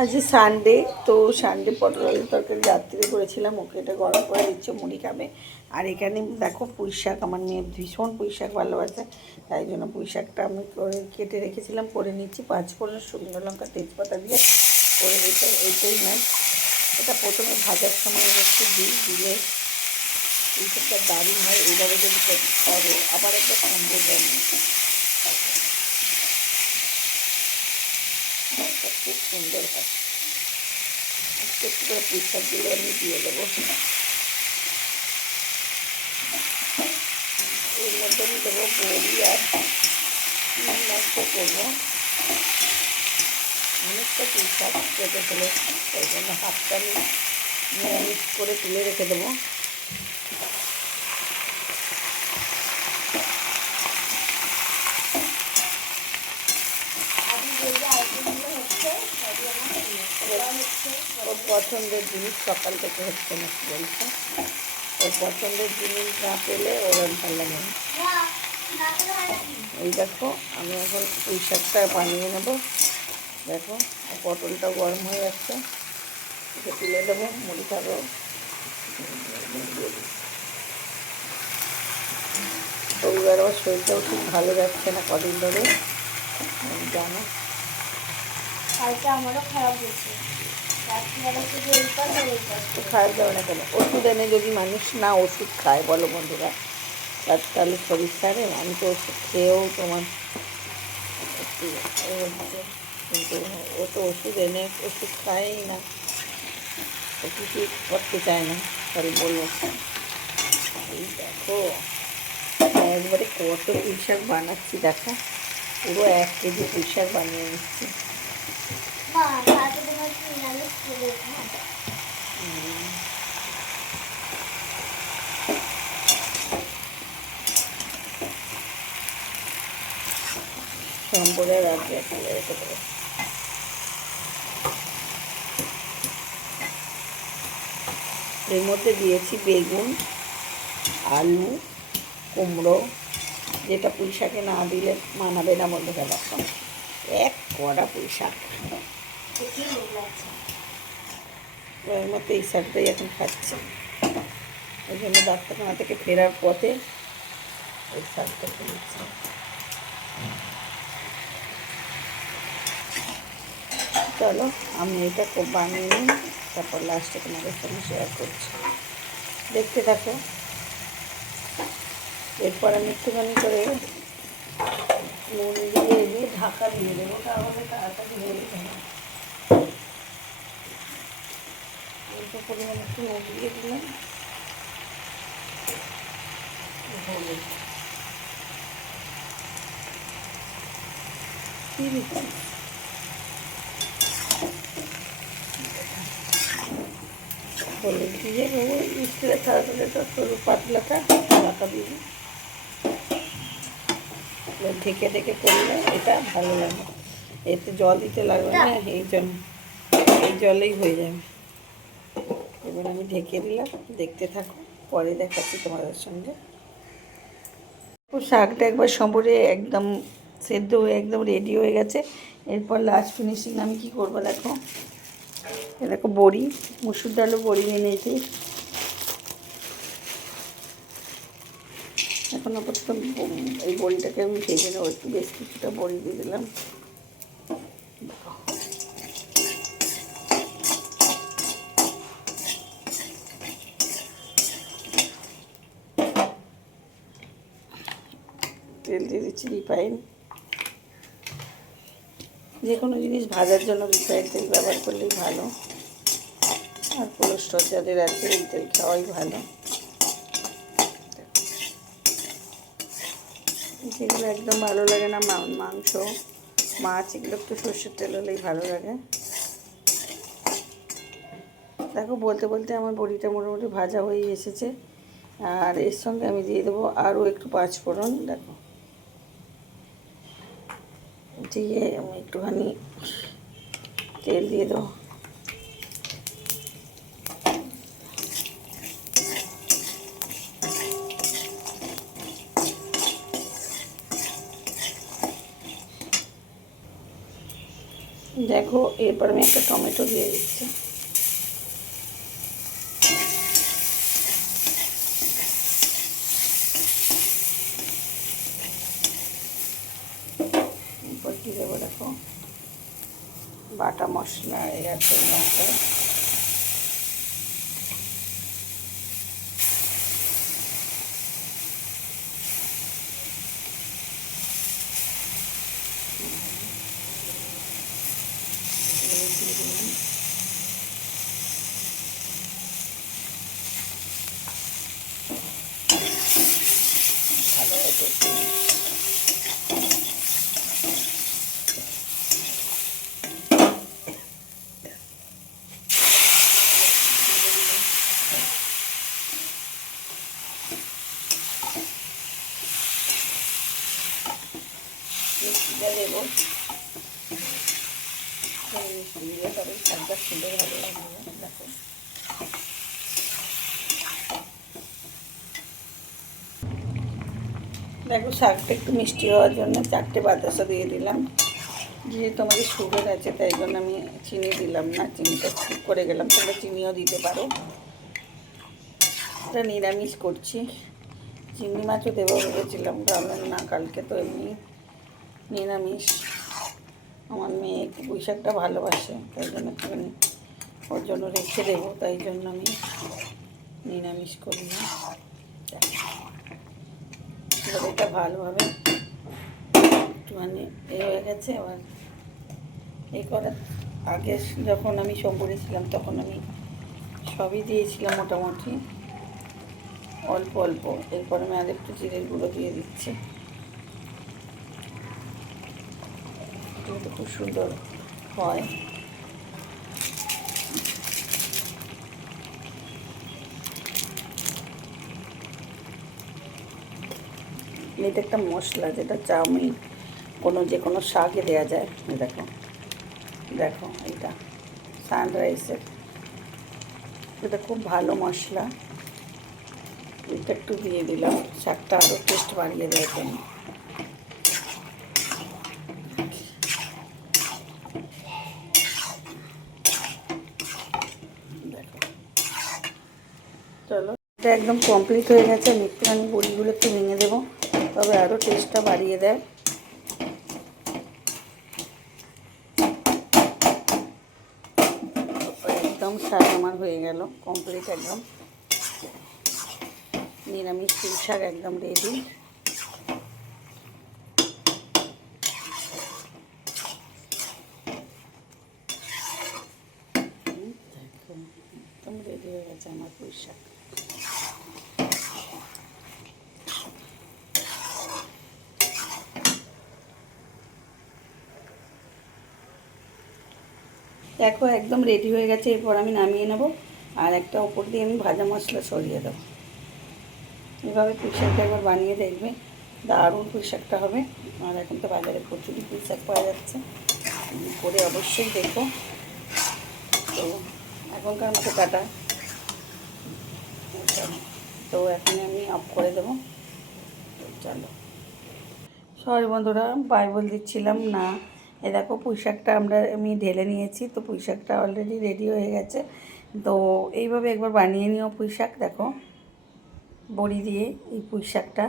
আজ সানডে, তো সানডে পটল আলুর তরকারি রাত্রিরে করেছিলাম, ওকে এটা গরম করে দিচ্ছে, মুড়ি খাবে। আর এখানে দেখো পুঁই শাক, আমার মেয়ে ভীষণ পুঁই শাক ভালোবাসে, তাই জন্য পুঁই শাকটা আমি করে কেটে রেখেছিলাম, করে নিচ্ছি। 5 ফোড়ন, শুকনো লঙ্কা, তেজপাতা দিয়ে করে এইটাই ম্যাম। এটা প্রথমে ভাজার সময় একটু দিলে পুঁই শাকটা দারুণ হয়। এইভাবে যদি করো আবার একটা সম্ভব খুব সুন্দর হয়। একটু করে পুঁই শাকগুলো আমি দিয়ে দেবো। এর মধ্যে আমি দেবো বড়ি আর চিংড়ি মাছটা করবো। অনেকটা পুঁই শাক কেটে ফেলে, তাই জন্য হাতটা আমি নিরামিষ করে তুলে রেখে দেবো। ওর পছন্দের জিনিস সকাল থেকে হচ্ছে না, কি বলছে, ওর পছন্দের জিনিস না পেলে ওর ভালো লাগে না। এই দেখো আমি এখন পুঁই শাকটা বানিয়ে নেবো। দেখো পটলটাও গরম হয়ে যাচ্ছে, একে তুলে দেবো, মুড়ি খাবো। রবিবার আমার শরীরটাও খুব ভালো যাচ্ছে না কদিন ধরে, জানো। কালকে আমারও খারাপ হয়েছে, খারাপ যাবে না কেন? ওষুধ এনে যদি মানুষ না ওষুধ খায় বলো বন্ধুরা, তাহলে শরীর সারে? আমি তো ওষুধ খেয়েও তোমার কিন্তু ও তো ওষুধ এনে ওষুধ খায়ই না, ও কিছু করতে চায় না, তাহলে বলবো। এই দেখো একবারে কত পুঁই শাক বানাচ্ছি, দেখো পুরো 1 কেজি পুঁই শাক বানিয়ে নিচ্ছি। সম্পরে রাখবে, তুলে রেখে দেবো। এর মধ্যে দিয়েছি বেগুন, আলু, কুমড়ো, যেটা পুঁই শাকে না দিলে মানাবে না বন্ধুরা। দেখো 1 কড়া পুঁই শাক, এর মধ্যে এই শাকটাই এখন খাচ্ছি। ওই জন্য ডাক্তারখানা থেকে ফেরার পথে এই শাকটা খেয়েছি। চলো আমি এটা খুব বানিয়ে নিই, তারপর লাস্টে তোমাদের সঙ্গে শেয়ার করছি, দেখতে থাকো। এরপর আমি একটুখানি করে নুন দিয়ে ঢাকা দিয়ে দেবো, তাহলে তাড়াতাড়ি হয়ে যাবে। অল্প পরিমাণে একটু নুন দিয়ে দিলাম, হলুদ দিয়ে দিচ্ছি। হলুদ দিয়ে স্টিলের থালাটা সরু পাতলাটা ঢাকা দিয়ে ঢেকে ঢেকে করলে এটা ভালো লাগে, এতে জল দিতে লাগবে না, এই জলেই হয়ে যাবে। এবার আমি ঢেকে দিলাম, দেখতে থাকো, পরে দেখাচ্ছি তোমাদের সঙ্গে। শাকটা একবার সম্পূর্ণ একদম সেদ্ধ হয়ে একদম রেডি হয়ে গেছে। এরপর লাস্ট ফিনিশিং আমি কি করবো দেখো, দেখো বড়ি, মুসুর ডালও বড়ি নিয়ে নিয়েছি। এখন আপাতত এই বড়িটাকে আমি ভেজে নেবো, একটু বেশ কিছুটা বড়ি দিয়ে দিলাম। তেল দিয়ে দিচ্ছি রিফাইন, যে কোনো জিনিস ভাজার জন্য রিফাইন তেল ব্যবহার করলেই ভালো, আর কোলেস্ট্রল যাদের আছে এই তেল খাওয়াই ভালো। যেগুলো একদম ভালো লাগে না, মাংস, মাছ, এগুলো একটু সর্ষের তেল হলেই ভালো লাগে। দেখো বলতে বলতে আমার বড়িটা মোটামুটি ভাজা হয়ে এসেছে, আর এর সঙ্গে আমি দিয়ে দেবো আরও একটু 5 ফোড়ন। দেখো দিয়ে আমি একটুখানি তেল দিয়ে দেবো, দেখো এরপর আমি একটা টমেটো দিয়ে দিচ্ছি। এরপর কী দেবো দেখো, বাটা মশলা, এয়ারটেল মশলা, মিষ্টিটা দেবো। মিষ্টি দিলে তবে শাকটা সুন্দর ভালো লাগবে। দেখো দেখো শাকটা একটু মিষ্টি হওয়ার জন্য 4টে বাতাসা দিয়ে দিলাম। যেহেতু আমাদের সুগার আছে তাই জন্য আমি চিনি দিলাম না, চিনিটা স্কিপ করে গেলাম, তোমরা চিনিও দিতে পারো। এটা নিরামিষ করছি, চিংড়ি মাছও দেবো ভেবেছিলাম, ভাবলাম না কালকে তো এমনি নিরামিষ। আমার মেয়ে পুঁই শাকটা ভালোবাসে তাই জন্য একটুখানি ওর জন্য রেখে দেবো, তাই জন্য আমি নিরামিষ করি না। এবার এটা ভালোভাবে একটুখানি হয়ে গেছে। আবার এই করার আগে যখন আমি সোমপুরে ছিলাম তখন আমি সবই দিয়েছিলাম মোটামুটি অল্প অল্প। এরপর আমি আর একটু জিরের গুঁড়ো দিয়ে দিচ্ছি, কিন্তু খুব সুন্দর হয়। এটা একটা মশলা যেটা চাউমিন যে কোনো শাকে দেওয়া যায়। দেখো দেখো এটা সানরাইসের, এটা খুব ভালো মশলা। এটা একটু দিয়ে দিলাম, শাকটা আরও টেস্ট বাড়িয়ে দেওয়ার জন্য। দেখো চলো, এটা একদম কমপ্লিট হয়ে গেছে। আমি একটুখানি বড়িগুলো একটু ভেঙে দেবো, তবে আরও টেস্টটা বাড়িয়ে দেয়। একদম শাক আমার হয়ে গেল কমপ্লিট, একদম নিরামিষ পুঁই শাক একদম রেডি। একদম রেডি হয়ে গেছে আমার পুঁই শাক। দেখো একদম রেডি হয়ে গেছে। এরপর আমি নামিয়ে নেব, আর একটা ওপর দিয়ে আমি ভাজা মশলা ছড়িয়ে দেবো। এভাবে পুঁই শাকটা একবার বানিয়ে দেখবে, দারুণ পুঁই শাকটা হবে। আর এখন তো বাজারে প্রচুরই পুঁই শাক পাওয়া যাচ্ছে, করে অবশ্যই দেখো। তো এখনকার মতো টাটা। তো এখন আমি অফ করে দেবো। চলো সরি বন্ধুরা, বাই বল দিচ্ছিলাম না। এ দেখো পুঁই শাকটা আমি ঢেলে নিয়েছি, তো পুঁই শাকটা অলরেডি রেডি হয়ে গেছে। তো এইভাবে একবার বানিয়ে নিও পুঁই শাক, দেখো বড়ি দিয়ে এই পুঁই শাকটা।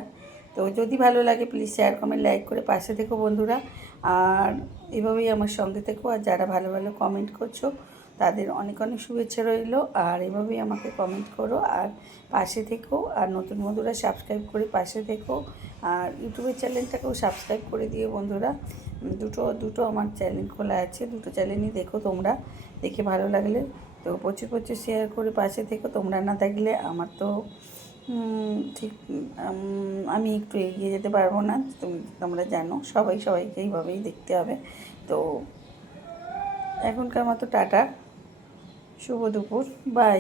তো যদি ভালো লাগে প্লিজ শেয়ার কমেন্ট লাইক করে পাশে থেকো বন্ধুরা। আর এভাবেই আমার সঙ্গে থেকো। আর যারা ভালো ভালো কমেন্ট করছো তাদের অনেক অনেক শুভেচ্ছা রইল। আর এভাবেই আমাকে কমেন্ট করো আর পাশে থেকো। আর নতুন বন্ধুরা সাবস্ক্রাইব করে পাশে থেকো। আর ইউটিউবের চ্যানেলটাকেও সাবস্ক্রাইব করে দিও বন্ধুরা। দুটো আমার চ্যানেল খোলা আছে, দুটো চ্যানেলই দেখো তোমরা। দেখে ভালো লাগলে তো প্রচুর প্রচুর শেয়ার করে পাশে থেকো। তোমরা না থাকলে আমার তো ঠিক আমি একটু এগিয়ে যেতে পারবো না। তোমরা জানো সবাইকে এইভাবেই দেখতে হবে। তো এখনকার মতো টাটা, শুভ দুপুর, বাই।